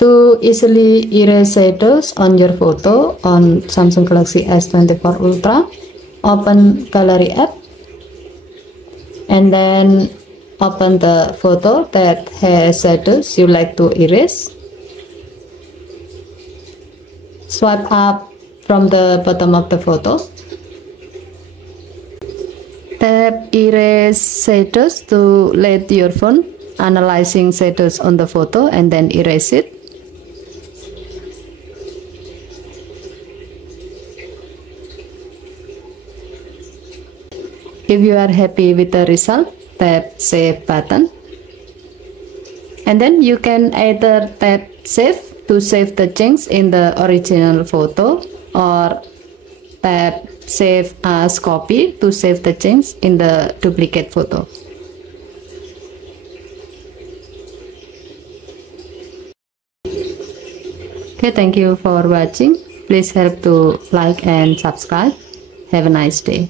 To easily erase shadows on your photo on Samsung Galaxy S24 Ultra, open Gallery app and then open the photo that has shadows you like to erase. Swipe up from the bottom of the photo. Tap erase shadows to let your phone analyzing shadows on the photo and then erase it. If you are happy with the result, tap save button. And then you can either tap save to save the change in the original photo or tap save as copy to save the change in the duplicate photo. Okay, thank you for watching. Please help to like and subscribe. Have a nice day.